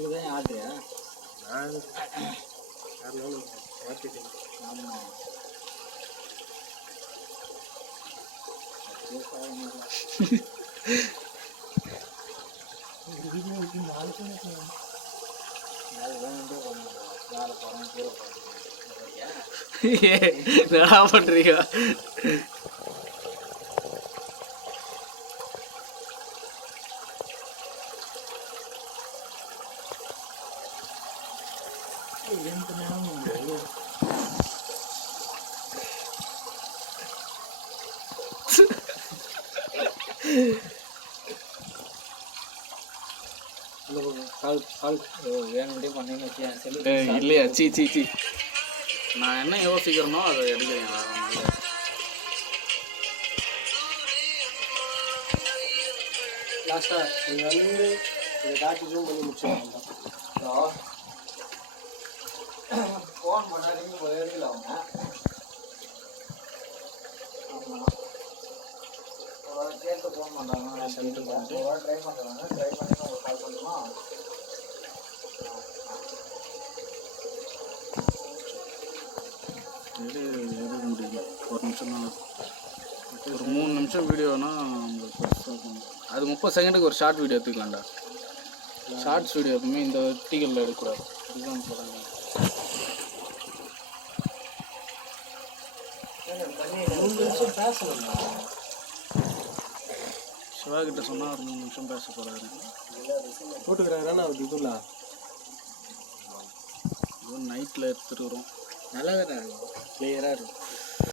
இதுதான் ஆட்ரியா? நான் மார்க்கெட்டிங். ஆமாம். என்னடா பண்றீங்க? இல்லையா? சி சி சி, நான் என்ன யோசிக்கிறேனோ அதை எடுக்கிறேன். லாஸ்ட்டாக இது வந்து இதை காட்டி ஜூம் பண்ணி முடிச்சுருவாங்க. ஃபோன் பண்ணாதீங்க, போயிடல அவங்க. ஆமாம், ஒரு கேட்டு ஃபோன் பண்ணுறாங்க. சென்டர் பண்ணிட்டு ட்ரை பண்ணுறாங்க. ட்ரை பண்ணிட்டு உங்களுக்கு கால் பண்ணுமா? எடுக்க முடியல. ஒரு நிமிஷம் தான், ஒரு 3 நிமிஷம் வீடியோனா அது 30 செகண்டுக்கு ஒரு ஷார்ட் வீடியோ எடுத்துக்கலாம்டா. ஷார்ட்ஸ் வீடியோ எப்பவுமே இந்த வெர்டிகலில் எடுக்கக்கூடாது. இதுதான் சொல்கிறாங்க. சிவா கிட்ட சொன்னால் ஒரு 3 நிமிஷம் பேச போகிறாரு. போட்டுக்கிறாரா அவர் இதுல நைட்டில் எடுத்துருக்குறோம். நல்லா தான் இருக்கும், கிளியராக இருக்கும்.